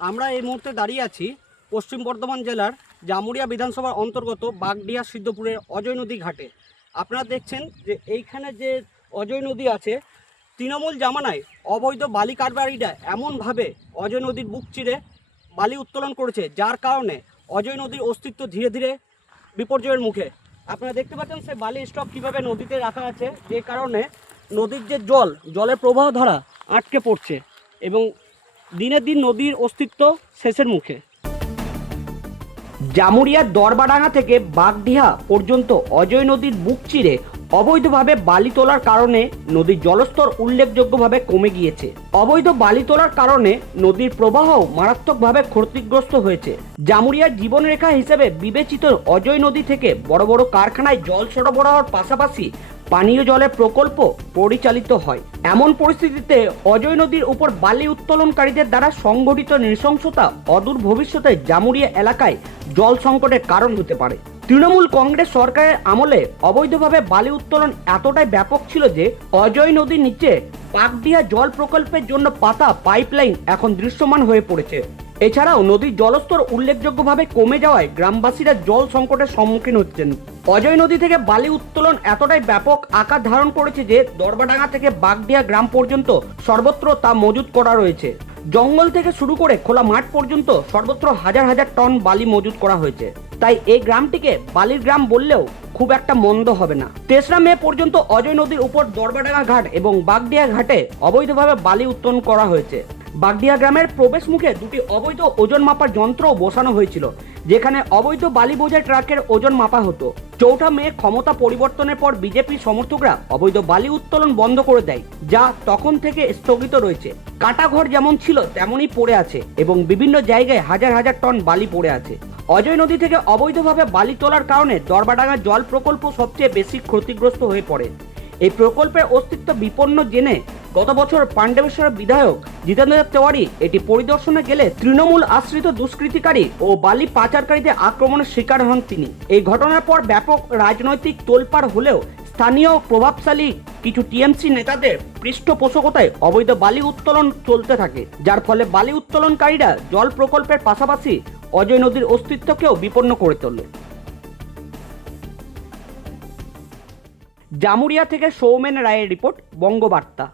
আমরা এই মুহূর্তে দাঁড়িয়ে আছি পশ্চিম বর্ধমান জেলার জামুরিয়া বিধানসভার অন্তর্গত বাগডিহা সিদ্ধপুরের অজয় নদী ঘাটে। আপনারা দেখছেন যে এইখানে যে অজয় নদী আছে, তৃণমূল জামানায় অবৈধ বালি কারবারিরা এমনভাবে অজয় নদীর বুক চিরে বালি উত্তোলন করেছে, যার কারণে অজয় নদীর অস্তিত্ব ধীরে ধীরে বিপর্যয়ের মুখে। আপনারা দেখতে পাচ্ছেন সেই বালি স্টক কীভাবে নদীতে রাখা আছে, যে কারণে নদীর যে জলের প্রবাহ ধারা আটকে পড়ছে এবং দিনের দিন নদীর অস্তিত্ব শেষের মুখে। জামুরিয়ার দরবাডাঙ্গা থেকে বাগডিহা পর্যন্ত অজয় নদীর বুক চিরে অবৈধভাবে বালি তোলার কারণে নদীর জলস্তর উল্লেখযোগ্যভাবে কমে গিয়েছে। অবৈধ বালি তোলার কারণে নদীর প্রবাহও মারাত্মকভাবে ক্ষতিগ্রস্ত হয়েছে। জামুরিয়ার জীবনরেখা হিসেবে বিবেচিত অজয় নদী থেকে বড় বড় কারখানায় জল সরবরাহের পাশাপাশি পানীয় জলের প্রকল্প পরিচালিত হয়। এমন পরিস্থিতিতে অজয় নদীর উপর বালি উত্তোলনকারীদের দ্বারা সংঘটিত নৃশংসতা অদূর ভবিষ্যতে জামুরিয়া এলাকায় জল সংকটের কারণ হতে পারে। তৃণমূল কংগ্রেস সরকারের আমলে অবৈধভাবে বালি উত্তোলন এতটাই ব্যাপক ছিল যে অজয় নদীর নিচে বাগডিহা জল প্রকল্পের জন্য পাতা পাইপলাইন এখন দৃশ্যমান হয়ে পড়েছে। এছাড়াও নদীর জলস্তর উল্লেখযোগ্যভাবে কমে যাওয়ায় গ্রামবাসীরা জল সংকটের সম্মুখীন হচ্ছেন। অজয় নদী থেকে বালি উত্তোলন এতটাই ব্যাপক আকার ধারণ করেছে যে দরবাডাঙ্গা থেকে বাগডিহা গ্রাম পর্যন্ত সর্বত্র তা মজুত করা রয়েছে। জঙ্গল থেকে শুরু করে খোলা মাঠ পর্যন্ত সর্বত্র হাজার হাজার টন বালি মজুত করা হয়েছে। তাই এই গ্রামটিকে বালির গ্রাম বললেও খুব একটা মন্দ হবে না। 3রা মে পর্যন্ত অজয় নদীর উপর দরবাডাঙ্গা ঘাট এবং বাগডিহা ঘাটে অবৈধভাবে বালি উত্তোলন করা হয়েছে। বাগডিহা গ্রামের প্রবেশ মুখে দুটি অবৈধ ওজন মাপার যন্ত্রও বসানো হয়েছিল, যেখানে অবৈধ বালি বোঝাই ট্রাকের ওজন মাপা হতো। 4 মে ক্ষমতা পরিবর্তনের পর বিজেপি সমর্থকরা অবৈধ বালি উত্তোলন বন্ধ করে দেয়, যা তখন থেকে স্থগিত রয়েছে। কাটাঘর যেমন ছিল তেমনই পড়ে আছে এবং বিভিন্ন জায়গায় হাজার হাজার টন বালি পড়ে আছে। অজয় নদী থেকে অবৈধভাবে বালি তোলার কারণে দরবাডাঙ্গা জল প্রকল্প সবচেয়ে বেশি ক্ষতিগ্রস্ত হয়ে পড়ে। এই প্রকল্পের অস্তিত্ব বিপন্ন জেনে গত বছর পাণ্ডবেশ্বরের বিধায়ক জিতেন্দ্র তেওয়ারি এটি পরিদর্শনে গেলে তৃণমূল আশ্রিত দুষ্কৃতিকারী ও বালি পাচারকারীদের আক্রমণের শিকার হন তিনি। এই ঘটনার পর ব্যাপক রাজনৈতিক তোলপাড় হলেও স্থানীয় প্রভাবশালী কিছু টিএমসি নেতাদের পৃষ্ঠপোষকতায় অবৈধ বালি উত্তোলন চলতে থাকে, যার ফলে বালি উত্তোলনকারীরা জল প্রকল্পের পাশাপাশি অজয় নদীর অস্তিত্বকেও বিপন্ন করে তোলে। জামুরিয়া থেকে সৌমেন রায়ের রিপোর্ট, বঙ্গবার্তা।